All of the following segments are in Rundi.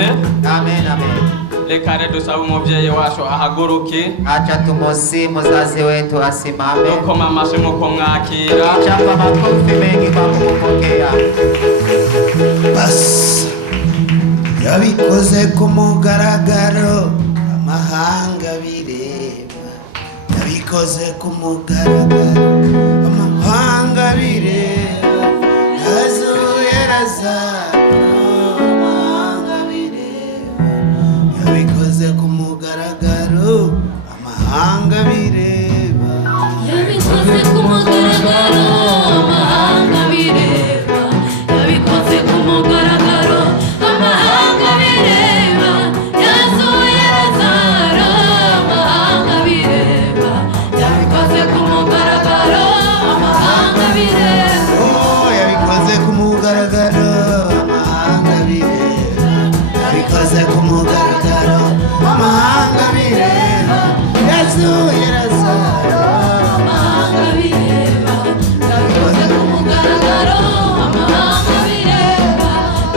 amen. Amen, amen. Reka rero dusaba umubyeyi wacu ahaguruke. Acha tumusi muzazi wetu asimame. Dukoma amashyi nk'uko mwakira. Chapa makofi mengi kwa kumpokea. Bas yabikoze ku mugaragaro amahanga bireba. Yabikoze ku mugaragaro amahanga bireba. Yazuye Lazaro amahanga bireba. Yabikoze ku mugaragaro amahanga bireba. Yabikoze ku mugaragaro amahanga bireba. Yabikoze ku mugaragaro amahanga bireba. Yazuye Lazaro amahanga bireba. Yabikoze ku mugaragaro amahanga bireba. Oh, yabikoze ku mugaragaro amahanga bireba. Yabikoze ku mugaragaro amahanga bireba. Yazuye Lazaro Amahanga bireba. Yabikoze ku mugaragaro amahanga bireba.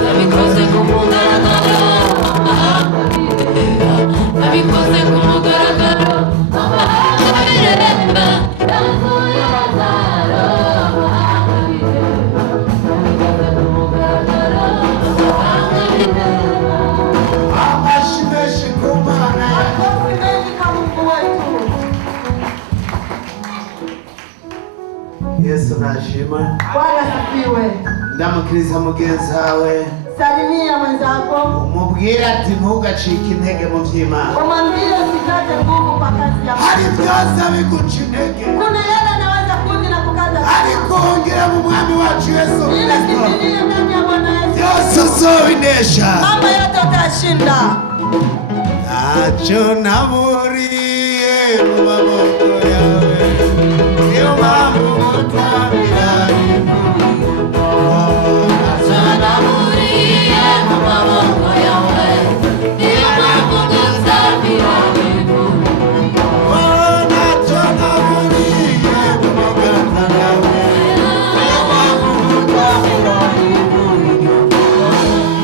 Yabikoze ku mugaragaro amahanga bireba. Yabikoze ku mugaragaro amahanga bireba. Yazuye Lazaro amahanga bireba. Yabikoze ku mugaragaro amahanga bireba. amashimeshi ku mana. Yesu nashima. Bwana asifiwe. Ndamukiriza mugenzi wawe Salimia mwenzako. umubwire ati ntugacike intege mu by'Imana. Umwambie usikate nguvu kwa kazi ya Mungu. Hari byose biguca intege Kuna yale anaweza kuja na kukaza. ariko wongera mu mwami wacu Yesu Ila Kristo kimbilie ndani ya Bwana Yesu. byose uzobinesha. Mambo yote utashinda. Ntacyo naburiye mu maboko yawe, niyo mpamvu ngutabira Naburiye mu maboko yawe, niyo mpamvu ngutabira ntacyo naburiye mu biganza byawe, niyo mpamvu ngutabira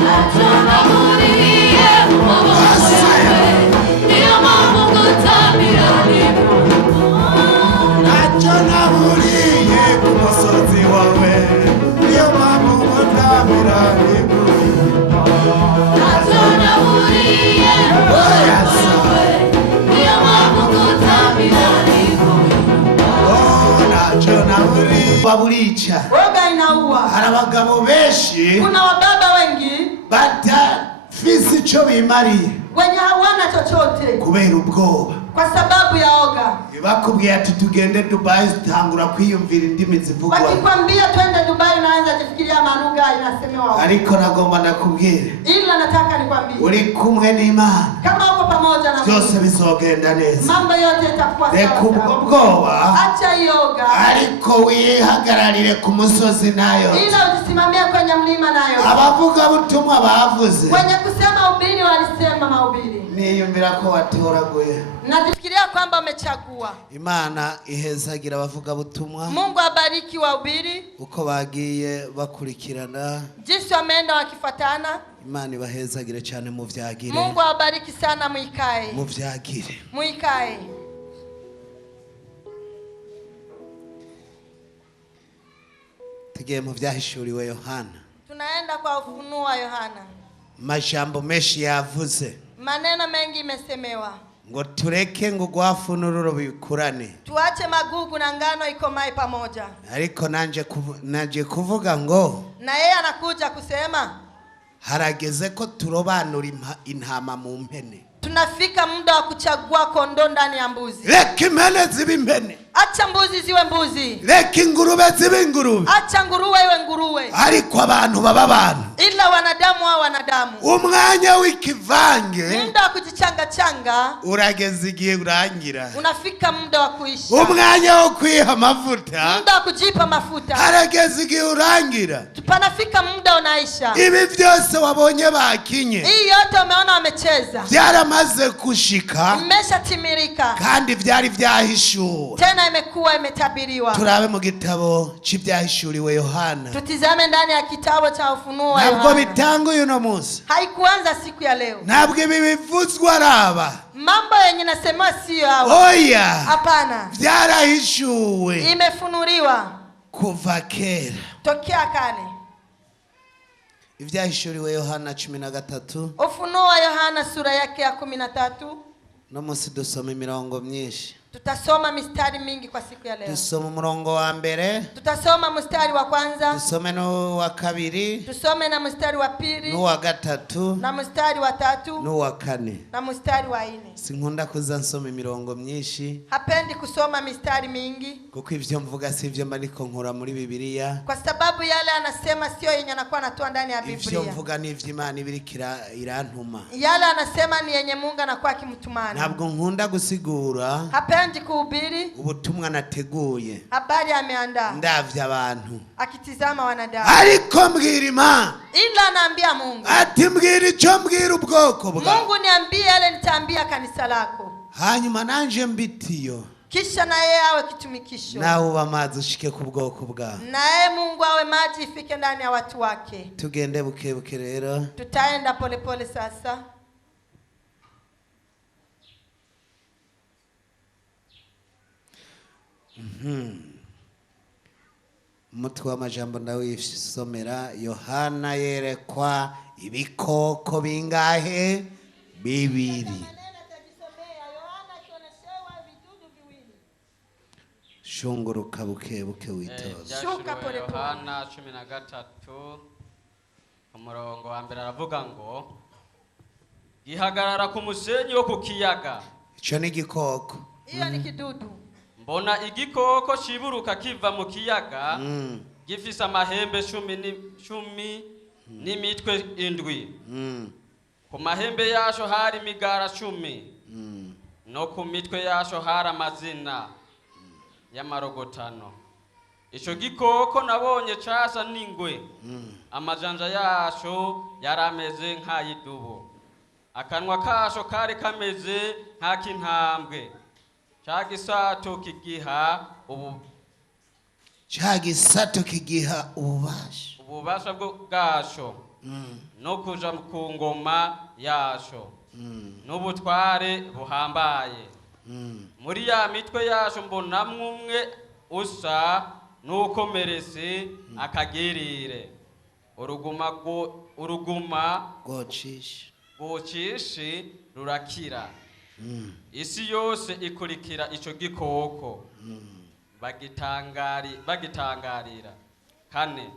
ntacyo naburiye mu maboko yawe, niyo mpamvu ngutabira ntacyo naburiye ku musozi wawe, niyo mpamvu ngutabira ntacyo naburiye mu maboko yawe, niyo mpamvu ngutabira ntacyo naburiye baburica. Woga inaua. Hari abagabo benshi Kuna wababa wengi badafise icyo bimariye wenye hawana chochote kubera ubwoba. kwa sababu ya oga. Bakubwiye ati tugende Dubai, utangura kwiyumvira indimi zivugwa. Wakikwambia twende Dubai unaanza kufikiria manuga inasemewa. Ariko nagomba nakubwire, Ila nataka nikwambie. uri kumwe n'Imana Kama uko pamoja na byose Mungu, bizogenda neza. mambo yote yatakuwa Reka ubwo sawa. bwoba Acha yoga. ariko wihagararire ku musozi nayo. Ila ujisimamie kwenye mlima nayo. Abavuga butumwa bavuze, Wenye kusema ubiri walisema mahubiri. niyumvira ko watoraguye. Najifikiria kwamba umechagua. Imana ihezagira abavuga butumwa Mungu abariki wahubiri uko bagiye bakurikirana. jinsi wameenda wakifuatana. Imana ibahezagire cyane mu vyagire. Mungu awabariki sana, muikae. Mu vyagire. Muikae. Tugiye mu vyahishuriwe Yohana. Tunaenda kwa ufunuo wa Yohana. Majambo menshi yavuze Maneno mengi imesemewa. ngo tureke ngo gwafu n'ururo bikurane. Tuache magugu na ngano ikomae pamoja. Ariko nanje kuvuga ngo Na yeye anakuja kusema harageze ko turobanura intama mu mpene. tunafika muda wa kuchagua kondoo ndani ya mbuzi. Reka impene zibe impene, Acha mbuzi ziwe mbuzi. reka ingurube zibe ingurube, Acha nguruwe iwe nguruwe. ariko abantu baba abantu. Ila wanadamu wa wanadamu. Umwanya w'ikivange Muda wa kujichanga changa urageze igihe urangira. unafika muda wa kuisha. Umwanya wo kwiha amavuta Muda wa kujipa mafuta harageze igihe urangira. panafika muda unaisha. Ibi byose wabonye bakinye Hii yote umeona wamecheza byaramaze kushika imesha timirika kandi byari byahishuwe. tena imekuwa imetabiriwa. turabe mu gitabo cy'ibyahishuriwe Yohana. Tutizame ndani ya kitabu cha Ufunuo wa Ntabwo Yohana. bitanguye uno munsi. Haikuanza siku ya leo. Ntabwo ibi bivuzwa araba. Mambo yenye nasemwa sio hao. Oya. Hapana. Byarahishuwe. Imefunuliwa kuva kera. Tokea kale. Ibyahishuriwe Yohana 13. Ufunuo wa Yohana sura yake ya 13. No munsi dusoma imirongo myinshi. Tutasoma mistari mingi kwa siku ya leo. Tusome umurongo wa mbere. Tutasoma mstari wa kwanza. Tusome no wa kabiri. Tusome na mstari wa pili. No wa gatatu. Na mstari wa tatu. No wa kane. Na mstari wa 4. Sinkunda kuza nsoma imirongo myinshi. Hapendi kusoma mistari mingi. Kuko ivyo mvuga si ivyo mbariko nkora muri Bibiliya. Kwa sababu yale anasema sio yenye anakuwa anatoa ndani ya Biblia. Ivyo mvuga ni ivy'Imana ibirikira irantuma. Yale anasema ni yenye Mungu anakuwa akimtumana. Ntabwo nkunda gusigura. Hapendi kuhubiri ubutumwa nateguye. Habari ameandaa. Ndavya abantu. Akitizama wanadamu. Ariko mbwira Imana. Ila anaambia Mungu. Ati mbwira icyo mbwira ubwoko bwa. Mungu niambie yale nitaambia kanisa lako. Hanyuma nanje mbitiyo. Kisha na yeye awe kitumikisho. Nawe uba mazi ushike ku bwoko bwa. Na yeye Mungu awe maji ifike ndani ya watu wake. Tugende bukebuke rero. Tutaenda polepole sasa. Umutwe w'amajambo ndawisomera. Yohana yerekwa ibikoko bingahe? Bibiri. Shunguruka bukebuke witoza. Shuka polepole. Yohana 13 umurongo wa mbere aravuga ngo gihagarara ku musenyi wo ku kiyaga. Ico ni igikoko. Iyo ni kidudu. Mbona igikoko kiburuka kiva mu kiyaga gifise amahembe 10 n'imitwe 7. Ku mahembe yasho hari imigara 10. No ku mitwe yasho hari amazina y'amarogotano. Ico gikoko nabonye casa n'ingwe. Amajanja yasho yarameze nk'ayidubu. Akanwa kasho kari kameze nk'akintambwe. Chagisato kigiha ububasha. Ububasha bwasho. No kuja ku ngoma yasho. N'ubutware buhambaye. Muri ya mitwe yasho mbonamwe umwe usa n'ukomeretse akagerire. Uruguma gocishe rurakira. Isi yose ikurikira ico gikoko. Bagitangarira. Kane.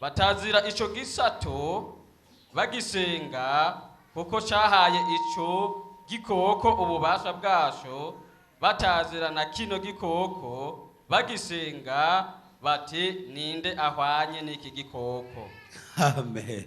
Batazira ico gisato bagisenga kuko cahaye ico gikoko ububasha bwasho. Batazira na kino gikoko bagisenga bati ninde ahwanye n'iki gikoko. Amen.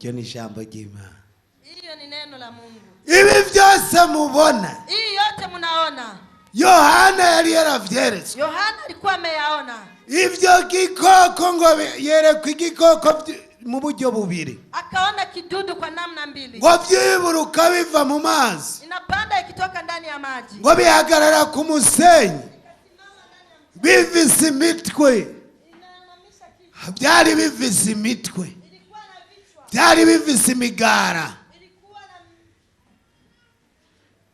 Ryo ni ijambo ry'Imana. Iyo ni neno la Mungu. Ibi byose mubona. Hii yote mnaona. Yohana yari yaravyeretse. Yohana alikuwa ameyaona. Ivyo gikoko ngo yerekwa igikoko mu buryo bubiri. Akaona kidudu kwa namna mbili. Ngo vyiburuka biva mu mazi. Inapanda ikitoka ndani ya maji. Ngo bihagarara ku musenyi. Bivise imitwe. Byari bivise imitwe. Byari bivise imigara.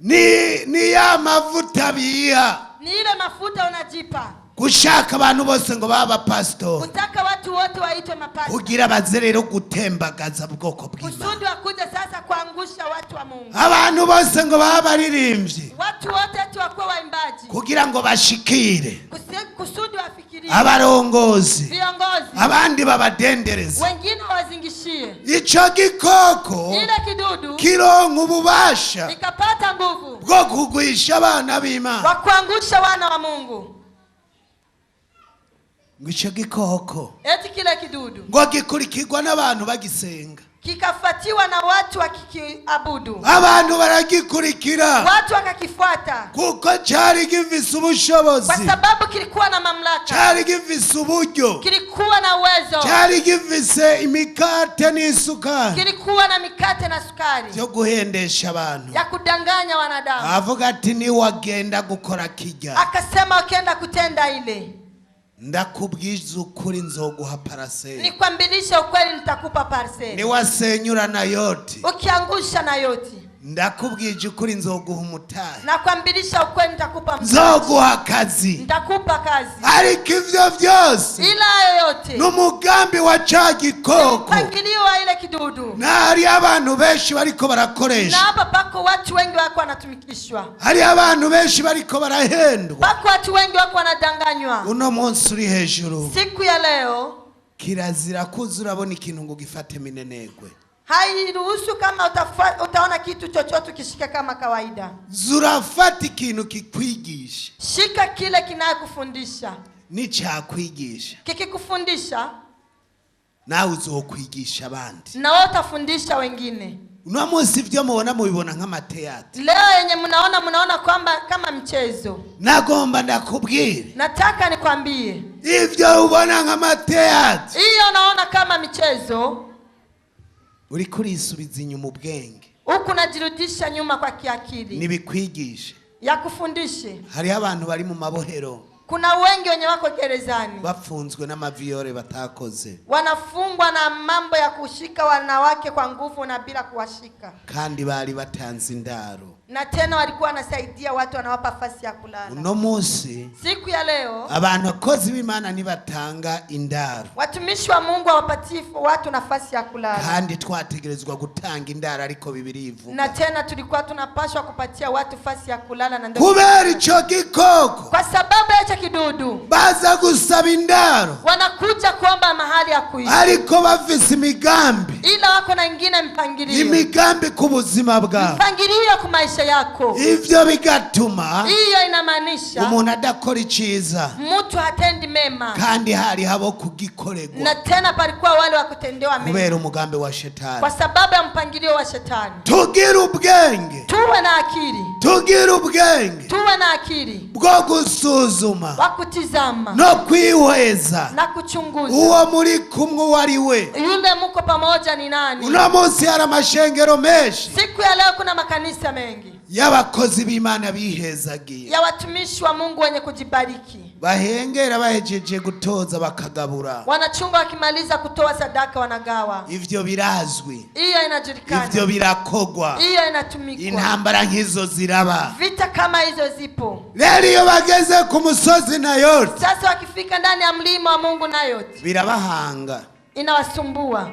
Ni ya mafuta biha. Ni ile mafuta unajipa. Gushaka abantu bose ngo baba pastor. Kutaka watu wote waitwe mapastor. Kugira bazerero gutembagaza bwoko bw'Imana. Kusudi wakuja sasa kuangusha watu wa Mungu. Abantu bose ngo baba baririmbye. Watu wote ati wakuwa waimbaji. Kugira ngo bashikire. Kusudi wafikirie. Abarongozi. Viongozi. Abandi babadendereza. Wengine wazingishie. Ico gikoko. Ile kidudu. Kironka ububasha. Ikapata nguvu. Bwo kugwisha abana b'Imana. Wa kuangusha wana wa Mungu. Ngo ico gikoko. Eti kile kidudu. Ngo gikurikirwa n'abantu bagisenga. kikafuatiwa na watu wakikiabudu. Abantu baragikurikira Watu wakakifuata kuko cyari gifise ubushobozi, kwa sababu kilikuwa na mamlaka, cyari gifise uburyo, kilikuwa na uwezo, cyari gifise imikate n'isukari, kilikuwa na mikate na sukari byo guhendesha abantu. ya kudanganya wanadamu. Avuga ati ni wagenda gukora kijya, Akasema ukienda kutenda ile, ndakubwiza ukuri nzoguha paraseli. nikwambilisha ukweli nitakupa parcel. Ni wasenyura na yoti, Ukiangusha na yoti, ndakubwije ukuri nzoguha umutahe, nakwambilisha ukweli nitakupa mtaji, nzoguha akazi. nitakupa kazi. Ariko ivyo vyose Ila yoyote n'umugambi wa ca gikoko, mpangilio wa ile kidudu. na hari abantu benshi bariko Na barakoresha, hapa pako watu wengi wako wanatumikishwa, hari abantu benshi bariko barahendwa. pako watu wengi wako wanadanganywa. Uno munsi uri hejuru, Siku ya leo kirazira kuza urabona ikintu ngo gifate minenegwe. hairuhusu kama utaona kitu chochote kishika kama kawaida. Zurafata ikintu kikwigisha, Shika kile kinayokufundisha. n'icyakwigisha, Kikikufundisha nawe uzokwigisha abandi. na wewe utafundisha wengine. Uno munsi ibyo mubibona nk'amateatro. Leo yenye mnaona kwamba kama mchezo. Nagomba ndakubwire, Nataka nikwambie, ibyo ubona nk'amateatro, hiyo unaona kama michezo, uri kurisubiza inyuma ubwenge, huku najirudisha nyuma kwa kiakili. nibikwigisha. Ya kufundishe. Hariho abantu bari mu mabohero, Kuna wengi wenye wako gerezani, bafunzwe n'amaviyore batakoze, wanafungwa na mambo ya kushika wanawake kwa nguvu na bila kuwashika, kandi bari batanze indaro. na tena walikuwa wanasaidia watu, wanawapa nafasi ya kulala. Uno munsi Siku ya leo abantu akozi b'Imana nibatanga indaro, watumishi wa Mungu hawapatii watu nafasi ya kulala, kandi twategerezwa gutanga indaro, ariko Biblia ivuga na tena tulikuwa tunapaswa kupatia watu nafasi ya kulala, na ndio kubera ico gikoko kwa sababu ya kidudu baza gusaba indaro, wanakuja kuomba mahali ya kuishi, ariko bafise imigambi, ila wako na ingine mpangilio, imigambi ku buzima bwabo. mpangilio kwa maisha yako. Ivyo bigatuma Hiyo inamaanisha umuntu adakora iciza, mtu hatendi mema, kandi hari habo kugikorerwa na tena palikuwa wale wa kutendewa mema kubera umugambi wa shetani. kwa sababu ya mpangilio wa shetani. Tugira ubwenge, Tuwe na akili, tugira ubwenge tuwe na akili bwo gusuzuma wa kutizama no kwihweza na kuchunguza uwo muri kumwe wari we. yule muko pamoja ni nani. Uno munsi hari amashengero menshi Siku ya leo kuna makanisa mengi y'abakozi b'Imana bihezagiye, ya watumishi wa Mungu wenye kujibariki, bahengera bahejeje gutoza bakagabura. wanachunga, wakimaliza kutoa sadaka wanagawa. Ivyo birazwi, Hiyo inajulikana, ivyo birakogwa, hiyo inatumikwa. intambara nk'izo ziraba. Vita kama hizo zipo. Rero iyo bageze ku musozi NAOTH, Sasa wakifika ndani ya mlima wa Mungu NAOTH, birabahanga. inawasumbua.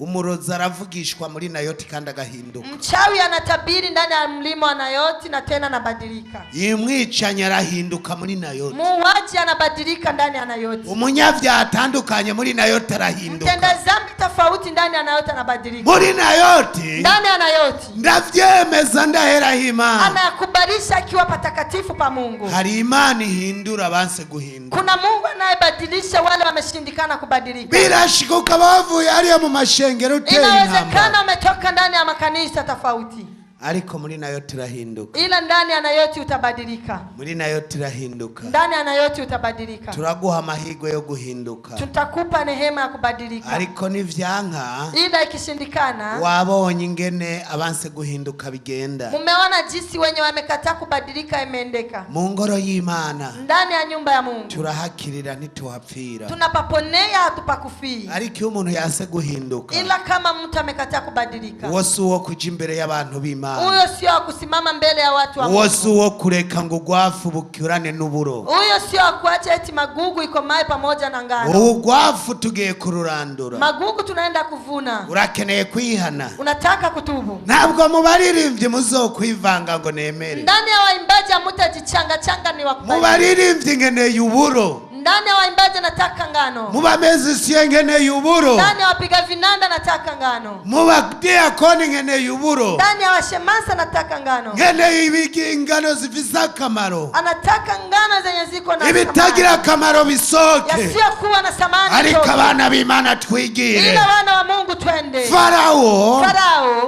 Umurozi aravugishwa muri NAOTH kandi agahinduka, Mchawi anatabiri ndani ya mlima wa NAOTH na tena anabadilika. imwicanya arahinduka muri NAOTH, Muuaji anabadilika ndani ya NAOTH. umunyavyaha atandukanye muri NAOTH arahinduka, Mtenda dhambi tofauti ndani ya NAOTH anabadilika. muri NAOTH Ndani ya NAOTH ndavyemeza ndaheraho Imana. anayakubalisha akiwa patakatifu pa Mungu. Hari Imana ihindura abanse guhinduka. Kuna Mungu anayebadilisha wale wameshindikana kubadilika. Birashikuka bavuye hariya mu mashengero uteye Inawezekana intambara, umetoka ndani ya makanisa tofauti, ariko muri NAOTH irahinduka, ila ndani ya NAOTH utabadilika. muri NAOTH irahinduka. Ndani ya NAOTH utabadilika. Turaguha amahirwe yo guhinduka, Tutakupa neema ya kubadilika, ariko nivyanka ila ikishindikana, wabonye ingene abanse guhinduka bigenda. mumeona jinsi wenye wamekataa kubadilika imeendeka. Mu ngoro y'Imana Ndani ya nyumba ya Mungu turahakirira ntituhapfira, tunapaponea, hatupakufii, ariko iyo umuntu yanse guhinduka, ila kama mtu amekataa kubadilika, uwo si uwo kuja imbere y'abantu b'Imana, huyo sio wa kusimama mbele ya watu wa uwo si Mungu. uwo kureka ngo ugwafu bukurane n'uburo. Huyo sio wa kuacha eti magugu iko mai pamoja na ngano. Uwo ugwafu tugiye kururandura, Magugu tunaenda kuvuna. urakeneye kwihana. Unataka kutubu. Ntabwo mu baririmbyi muzokwivanga ngo nemere, Ndani ya waimbaji hamutajichanga changa, ni mu wakubali. baririmbyi nkeneye uburo, ndani ya waimbaji nataka ngano, mu bamezisiye nkeneye uburo, ndani ya wapiga vinanda nataka ngano, mu badiyakoni nkeneye uburo, ndani ya washemansa nataka ngano. nkeneye ingano zifise akamaro, Anataka ngano zenye ziko na ibitagira akamaro bisoke, yasiyokuwa na samani. ariko abana b'Imana twigire. Ila wana wa Mungu twende. Farao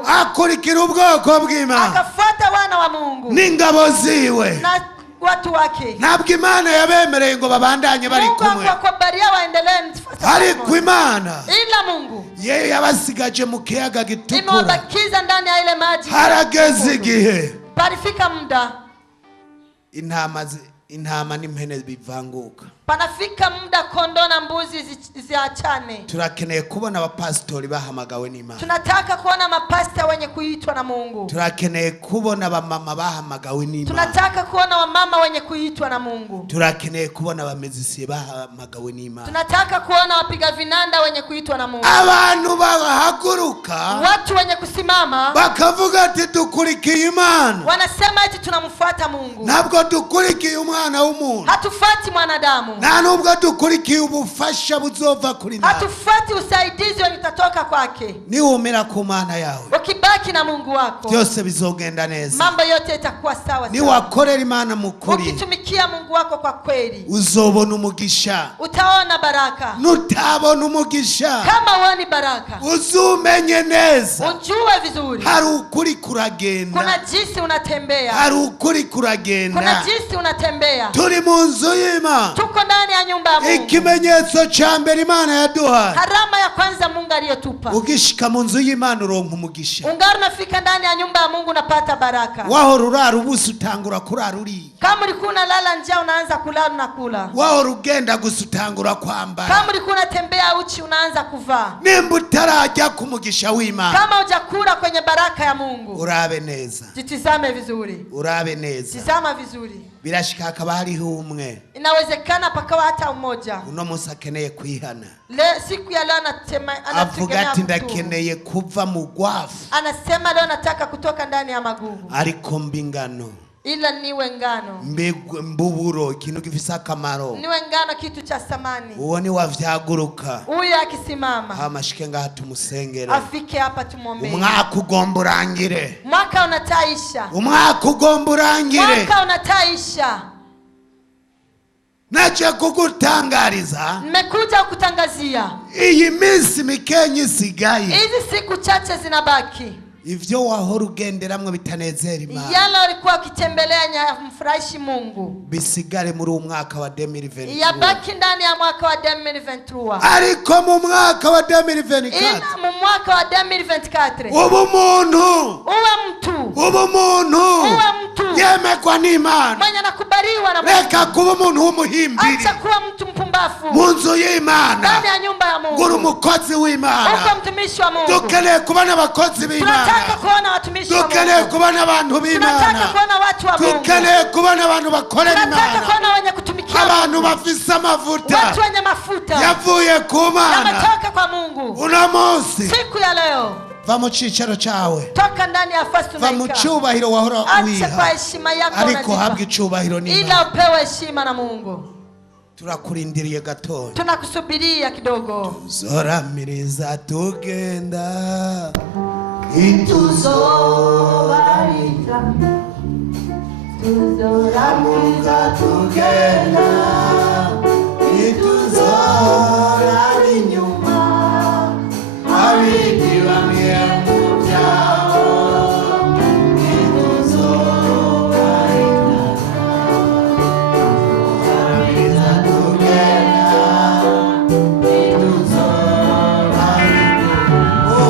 akurikira ubwoko bw'Imana akafuata wana wa Mungu n'ingabo ziwe na watu wake. ntabwo Imana yabemereye ngo babandanye bari kumwe, Mungu akakubalia waendelee nifasa. ariko Imana ila Mungu yeye yabasigaje mu kiyaga gitukura. imewabakiza ndani ya ile maji. Harageze igihe Palifika muda intama n'impene bivanguka. Panafika muda kondoo na mbuzi ziachane. Turakeneye kubona abapasitori bahamagawe n'Imana. Tunataka kuona mapasta wenye kuitwa na Mungu. Turakeneye kubona abamama bahamagawe n'Imana. Tunataka kuona wamama wenye kuitwa na Mungu. Turakeneye kubona abamezisiye bahamagawe n'Imana. Tunataka kuona wapiga vinanda wenye kuitwa na Mungu. Abantu bahaguruka, watu wenye kusimama bakavuga ati dukurikiye Imana, wanasema eti tunamfuata Mungu. ntabwo dukurikiye umwana w'umuntu, hatufuati mwanadamu, nta nubwo dukurikiye ubufasha buzova kuri nawe, hatufuati usaidizi wenye utatoka kwake. niwumira ku Mana yawe, ukibaki na Mungu wako, byose bizogenda neza. mambo yote itakuwa sawa. Niwakorera Imana mukuri, ukitumikia Mungu wako kwa kweli, uzobona umugisha. utaona baraka. Nutabona umugisha, kama uoni baraka, uzumenye neza ujue vizuri hari ukuri kuragenda, kuna jinsi unatembea, hari ukuri kuragenda. kuna jinsi unatembea. Turi mu nzu y'Imana, tuko ndani ya nyumba ya Mungu. ikimenyetso cha mbere Imana yaduhaye, harama ya kwanza Mungu aliyotupa. ugishika mu nzu y'Imana uronka umugisha. Ungari unafika ndani ya nyumba ya Mungu unapata baraka. Wahora urara ubusa utangura kurara uriye, kama ulikuwa unalala njaa unaanza kulala na kula. wahora ugenda gusa utangura kwambara, kama ulikuwa unatembea uchi unaanza kuvaa. nimba utarajya ku mugisha w'Imana, kama hujakula kwenye baraka ya Mungu, urabe neza, jitizame vizuri, urabe neza. tizama vizuri. Birashika hakaba hariho umwe, inawezekana pakawa hata umoja uno munsi akeneye kwihana, siku ya leo avuga ati ndakeneye kuva mu gwafu, anasema leo nataka kutoka ndani ya magugu, ariko mbingano, ila niwe ngano, mbuburo, ikintu gifise akamaro, niwe ngano, kitu cha samani. uwo ni wavyaguruka, huyu akisimama hamashike ngaha tumusengere, afike hapa tumwombee. umwaka ugomba urangire, mwaka unataisha, umwaka ugomba urangire, mwaka unataisha. naje kugutangariza, nimekuja kutangazia iyi minsi mikenyi isigaye, hizi siku chache zinabaki, ivyo wahora ugenderamwe bitanezera Imana, yale walikuwa wakitembelea mfurahishi Mungu, bisigare muri umwaka wa 2023, yabaki ndani ya mwaka wa 2023. ariko mu mwaka wa 2024, mu mwaka wa 2024, ubu muntu yemekwa n'Imana, mwenye anakubaliwa na Mungu. reka kuba umuntu w'umuhimbiri, acha kuwa mtu mpumbafu mu nzu y'Imana, ndani ya nyumba ya Mungu, uri umukozi w'Imana. uko mtumishi wa Mungu. Dukeneye kubona abakozi b'Imana, tunataka kuona watumishi wa Mungu, dukeneye kubona abantu b'Imana, tunataka kuona watu wa Mungu, dukeneye kubona abantu bakorera tunataka Imana, kuona wenye kutumikia abantu bafise amavuta, watu wenye mafuta yavuye ku Mana. yametoka kwa Mungu. Uno munsi siku ya leo, va mu cicaro cawe, toka ndani ya fasi va mu tunaika, cubahiro wahora acha kwa wiha, heshima yako ariko habwa unajipa, icubahiro n'Imana. ila upewe heshima na Mungu. Turakurindiriye gatoya, tunakusubiria kidogo, zoramiriza tugenda, Tuzobarira, tuzoramiriza tugenda, ituzora inyuma, abigi bamwe mu byabo, ituzobarira, tuzoramiriza tugenda, ituzora inyuma. oh,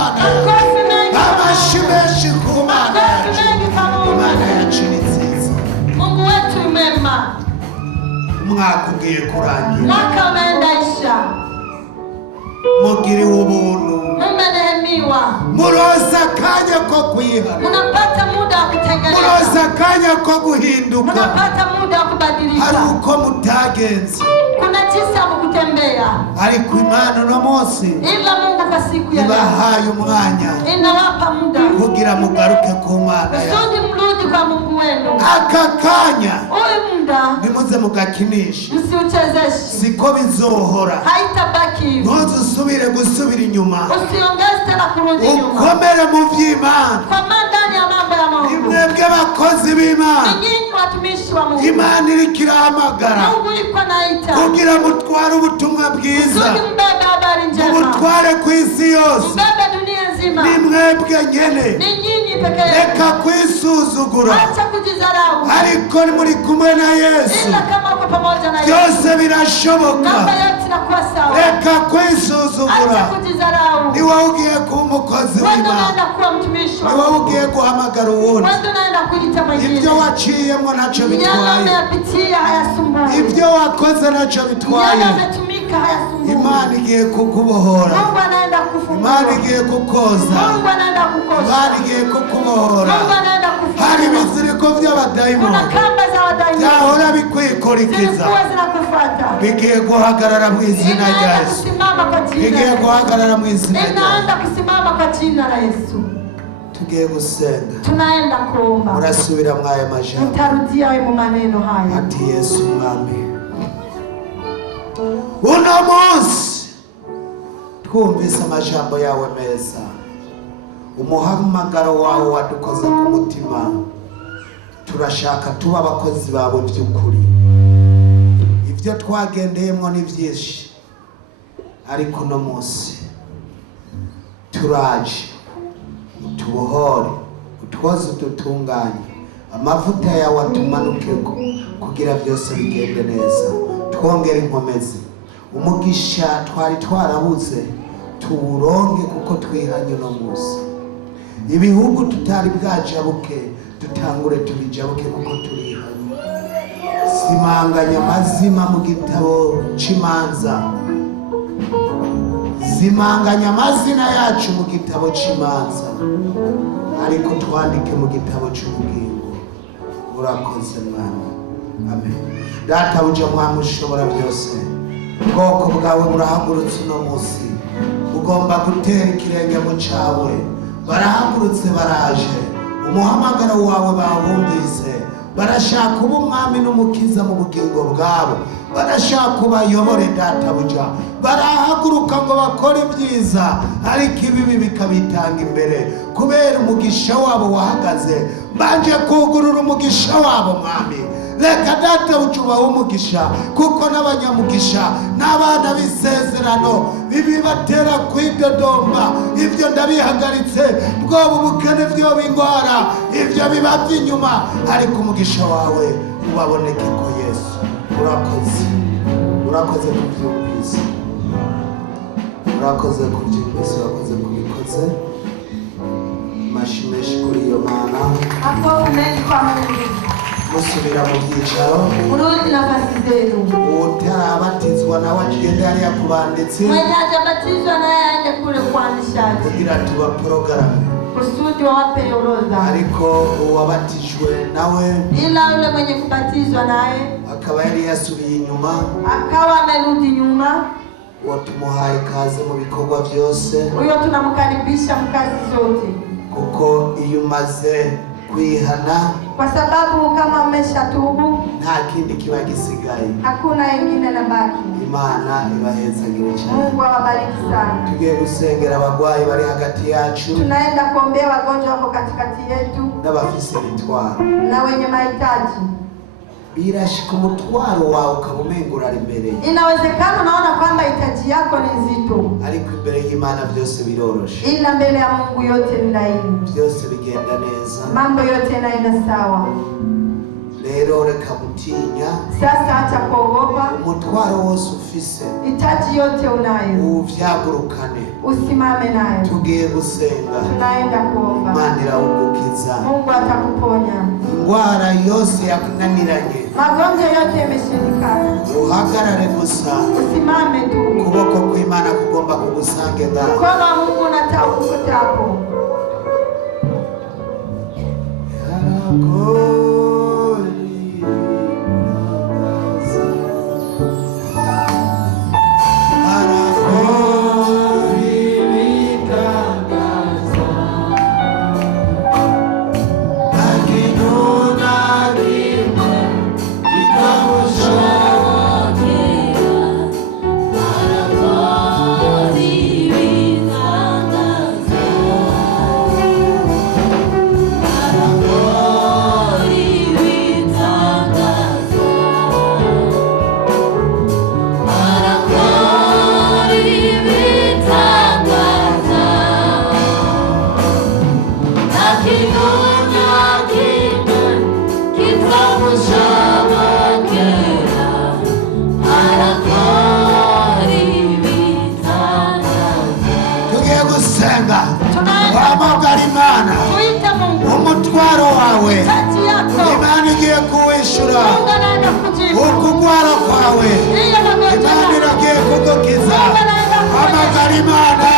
Mana Makofi mengi kwa amashi Mungu. menshi ku Mana Makofi yacu. mengi kwa Mungu. Imana yacu ni nziza. Mungu wetu ni mwema. Umwaka ugiye kurangira, Mwaka umeenda isha. mugiriwe ubuntu, Mmenehemiwa. muroza akanya ko kwihana, Munapata muda wa kutengeneza. muroza akanya ko guhinduka. Munapata muda wa kubadilika. Hari uko mutagenze, Kuna jinsi ya kutembea. ariko Imana uno munsi Ila Mungu kwa siku ya leo ibahaye umwanya inawapa muda kugira mugaruke ku Mana yawe. kusudi mrudi kwa Mungu wenu. Aka kanya Huyu muda nimuze mugakinishe, msiuchezeshe. siko bizohora. Haitabaki hivyo. Ntuzusubire gusubira inyuma, Usiongeze tena kurudi nyuma. ukomere mu vy'Imana. Kwa maana ndani ya mambo ya Mungu Mwebwe bakozi ni b'Imana, nyinyi watumishi wa Mungu. Imana iriko irahamagara Mungu yuko anaita kugira mutware ubutumwa bwiza, kusudi mbebe habari njema. mubutware ku isi yose. Mbebe dunia nzima. Ni mwebwe nyene, Ni nyinyi peke yenu. reka kwisuzugura, Acha kujidharau. ariko muri kumwe na Yesu Ila kama uko pamoja na Yesu, byose birashoboka. mambo yote inakuwa sawa. Reka Acha kwisuzugura. kujidharau. Ni wowe ugiye kuba umukozi Wewe w'Imana, unaenda kuwa mtumishi wa ni wowe Mungu. ugiye guhamagara uwundi. Wewe unaenda kuita mwingine. Ibyo waciyemo ntacyo Yale bitwaye, umeyapitia hayasumbui. ibyo wakoze ntacyo Yale bitwaye. umetumika hayasumbui. Imana igiye kukubohora, Mungu anaenda kufungua. Imana igiye kukoza, Mungu anaenda kukosha. Imana igiye kukubohora. Mungu anaenda kufungua. Hari ibiziriko Kuna by'abadayimoni kamba za wadaimoni byahora bikwikurikiza, zilikuwa zinakufuata. bigiye guhagarara mu izina rya Inaenda Yesu, kusimama kwa jina bigiye la Yesu. guhagarara mu izina rya Yesu. Inaenda kusimama kwa jina la Yesu. Tugiye gusenga, Tunaenda kuomba. urasubira muri aya majambo Mtarudia wewe mu maneno haya. ati: Yesu mwami, uno munsi twumvise amajambo yawe meza, umuhamagaro wawe wadukoze ku mutima. Turashaka tuba abakozi bawe by'ukuri. Ibyo twagendeyemo ni byinshi, ariko uno munsi turaje, utubohore, utwoze udutunganye, amavuta yawe atumanukeko kugira byose bigende neza. Twongere inkomezi, umugisha twari twarabuze tuwuronke kuko twihanye uno munsi. Ibihugu tutari bwajabuke dutangure tubijabuke kuko turihanye. Simanganya amazima mu gitabo c'imanza, zimanganya amazina yacu mu gitabo c'imanza, ariko twandike mu gitabo c'ubugingo. Urakoze Mwana, amen. Data uje Mwami ushobora byose, ubwoko bwawe burahagurutse uno munsi, ugomba gutera ikirenge mu cawe. Barahagurutse baraje, umuhamagaro wawe bawumvise, barashaka uba umwami n'umukiza mu bugingo bwabo, barashaka ubayobore databuja. Barahaguruka ngo bakore ibyiza, ariko ibibi bikabitanga imbere kubera umugisha wabo wahagaze. Mbanje kugurura umugisha wabo Mwami, reka databuja ubahe umugisha, kuko n'abanyamugisha n'abana b'isezerano bibibatera kwidodomba. Ibyo ndabihagaritse, bwoba ubukene byoba indwara, ibyo bibava inyuma, ariko umugisha wawe ubaboneke ko Yesu. Urakoze, urakoze kubyumvise, urakoze kubyumvise, urakoze kubikoze. Mashimeshi kuri iyo Mana. Hapo umeenda kwa Mungu. Musubira mu byicaro, Murudi nafasi zenu. utarabatizwa nawe agende hariya ku banditsi Mwenye hajabatizwa naye aende kule kuandishaji kugira tuba porogaramu, kusudi wawape orodha. ariko uwabatijwe nawe Ila yule mwenye kubatizwa naye akaba yari yasubiye inyuma, akawa amerudi nyuma, uwo tumuhaye ikaze mu bikorwa byose, huyo tunamkaribisha mkazi zote, kuko iyo umaze kwihana kwa sababu kama umeshatubu nta kindi kiba gisigaye. hakuna wengine na baki. Imana ibahezagire cyane. Mungu awabariki sana. Tugiye gusengera abagwayi bari hagati yacu Tunaenda kuombea wagonjwa wako katikati yetu n'abafise imitwaro. na wenye mahitaji. Birashika umutwaro wawe ukaba umenga urari imbere, Inawezekana unaona kwamba hitaji yako ni nzito, ariko imbere y'Imana byose biroroshe, ila mbele ya Mungu yote ni laini, byose bigenda neza. mambo yote yanaenda sawa. rero reka gutinya. Sasa acha kuogopa. Umutwaro wose ufise, Hitaji yote unayo, uvyagurukane. usimame nayo. Tugiye gusenga. Tunaenda kuomba. Imana irawugukiza. Mungu atakuponya. Indwara yose yakunaniranye, Magonjwa yote yameshindikana. uhagarare gusa. Usimame tu. Kuboko kw'Imana kugomba kugusange ngaho. Mkono wa Mungu unataka ukute hapo. Umutwaro wawe Imana igiye kuwishura, ukugwara kwawe Imana iragiye kugukiza. Hamagara Imana.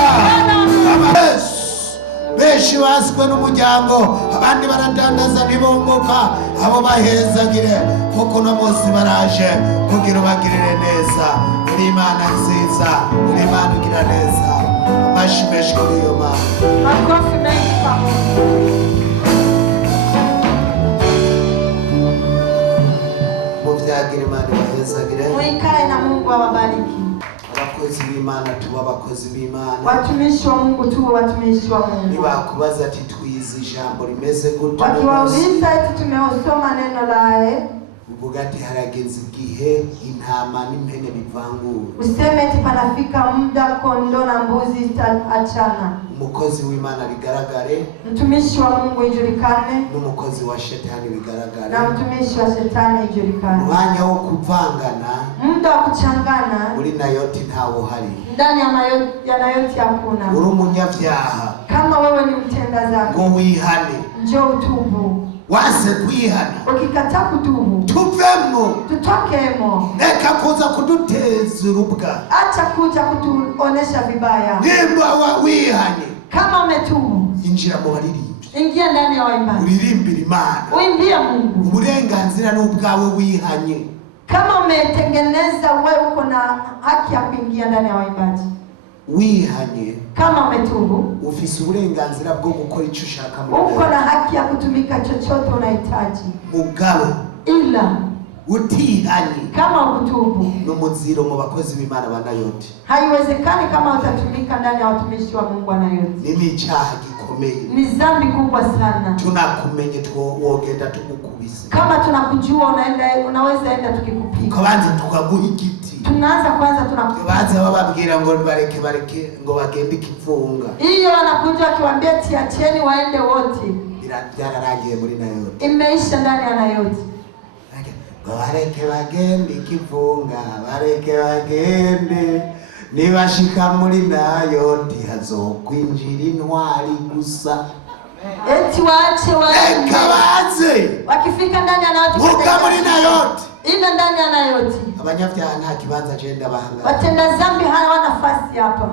Benshi baswe n'umuryango, abandi baradandaza ntibunguka, abo bahezagire kuko uno munsi baraje kugira ubagirire neza. Uri Imana nziza, uri Imana ugira neza. Amashi menshi kuri iyo Mana. Makofi mengi kwa Mungu. Muvyagire Imana ibahezagire. Mwikae na Mungu awabariki. Abakozi b'Imana tuba abakozi b'Imana. Watumishi wa Mungu tuwe watumishi wa Mungu. Nibakubaza ati twize ijambo rimeze gute? Wakiwauliza eti tumeosoma neno lae, uvuga ati harageze igihe intama n'impene bivangura. useme eti panafika muda kondoo na mbuzi zitaachana. Umukozi w'Imana bigaragare, mtumishi wa Mungu ijulikane, n'umukozi wa shetani bigaragare, na mtumishi wa shetani ijulikane. Mwanya wo kuvangana, muda wa kuchangana, uri NAOTH ntawo hari. ndani ya NAOTH hakuna. Uri umunyabyaha, kama wewe ni mtenda dhambi, ngo wihane, njoo utubu. wase kwihana, ukikataa kutubu, tuvemo, tutokemo. reka kuza kuduteza urubwa, acha kuja kutuonesha vibaya. nimba wihane, kama umetubu, injira mu baririmbyi, ingia ndani ya waimbaji, uririmbire Imana, uimbie Mungu. uburenganzira n'ubwawe wihanye. Kama umetengeneza, wewe uko na haki ya kuingia ndani ya waimbaji. Wihanye, kama umetubu, ufise uburenganzira bwo gukora icyo ushaka mu uko na haki ya kutumika chochote unahitaji. mugabo ila utihanye, kama ukutubu, n'umuziro mu bakozi b'Imana ba NAOTH. haiwezekani kama utatumika ndani ya watumishi wa Mungu wa NAOTH. Ni icyaha gikomeye, ni dhambi kubwa sana. tunakumenye twogenda tugukubise, kama tunakujua unaweza enda tukikupiga, ukabanza tukaguha igiti, tunaanza kwanza tunakupiga, baza bababwira ngo bareke ngo bagende ikivunga. hiyo wanakuja wakiwaambia tiacheni waende wote, byararangiye muri NAOTH, imeisha ndani ya NAOTH. ngo bareke bagende ikivunga, bareke bagende, nibashika muri NAOTH hazokwinjira intwari gusa. eti waache waende, reka baze, wakifika ndani ya NAOTH, muka muri NAOTH, ina ndani ya NAOTH. abanyabyaha nta kibanza agenda bahanga, watenda dhambi hawana nafasi hapa.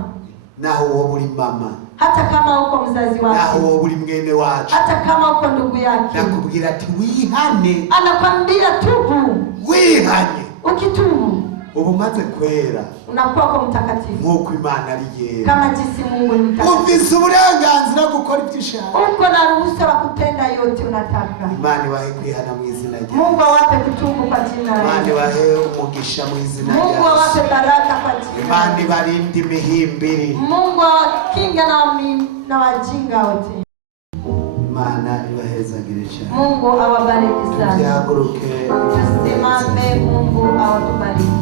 naho wowe uri mama, hata kama uko mzazi wake, naho wowe uri mwene wacu, hata kama uko ndugu yake, nakubwira ati wihane, anakwambia tubu. wihane, ukitubu ubu maze kwera, unakuwa kwa mtakatifu nk'uko Imana ari yera, kama jinsi Mungu ni mtakatifu. ufise uburenganzira gukora ibyo ushaka, uko na ruhusa wa kutenda yote unataka. Imana ibahe kwihana mu izina rye, Mungu awape kutubu kwa jina lake, Imana ibahe umugisha mu izina rye, Mungu awape baraka kwa jina Imana lake, ibarinde imihimbiri, Mungu awakinga na wajinga wote. Imana ibahezagire cyane. Mungu awabariki sana. Tuhaguruke, tusimame. Mungu awatubariki.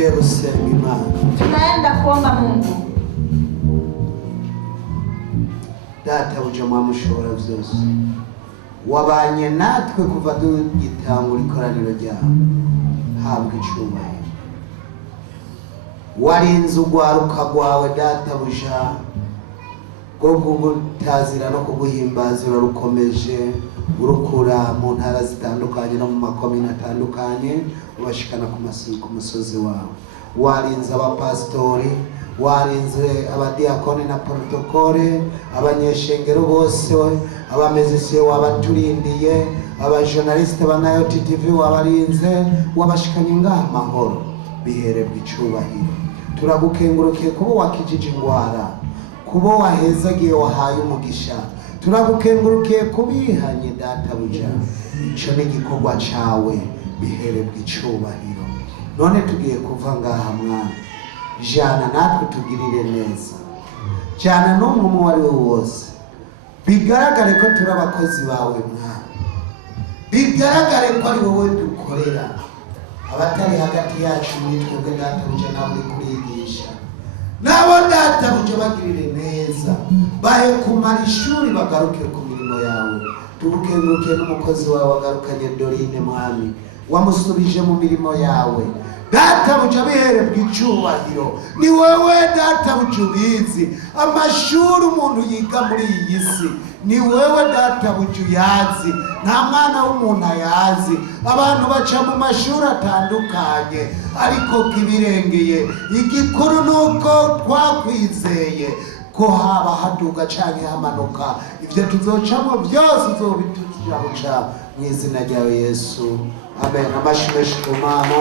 tugiye gusenga Imana. Tunaenda kuomba Mungu. Data databuja mwamushobora byose, wabanye natwe kuva dugitangura ikoraniro ryawe, habwa icubahiro. Warinze urwaruka rwawe databuja rwo kugutazira no kuguhimbaza, urarukomeje urukura mu ntara zitandukanye no mu makomine atandukanye, ubashikana ku musozi wawe. Warinze abapasitori, warinze abadiakone na protokole, abanyeshengero bose, abamezisiye wabaturindiye, abajournaliste ba NAOTH TV wabarinze, wabashikanye ngaha amahoro, biherebwa icubahiro. Turagukengurukiye kuba wakijije ingwara, kuba wahezagiye wahaye umugisha, turagukengurukiye kubihanye databuja. Ico ni igikorwa cawe, biherebwa icubahiro. None tugiye kuva ngaha mwana, jana natwe tugirire neza, jana n'umwe wari we wose, bigaragare ko turi abakozi bawe mwana, bigaragare ko ari wowe dukorera. Abatari hagati yacu muri twebwe databuja nawe uri kurigisha, nabo databuja bagirire neza, bahe kumara ishuri bagaruke ku mirimo yawe. Tugukengurukiye n'umukozi wawe wagarukanye Dorine mwami, wamusubije mu mirimo yawe databuja, biherebwa icubahiro. Ni wewe databuja ubizi amashuri umuntu yiga muri iyi si, ni wewe databuja uyazi, nta mwana w'umuntu ayazi. Abantu baca mu mashuri atandukanye, ariko kibirengeye igikuru nuko twakwizeye ko haba haduga canke hamanuka, ivyo tuzocamo byose uzobitujabuja mu izina rya Yesu, amen. Amashimwe ku Mana.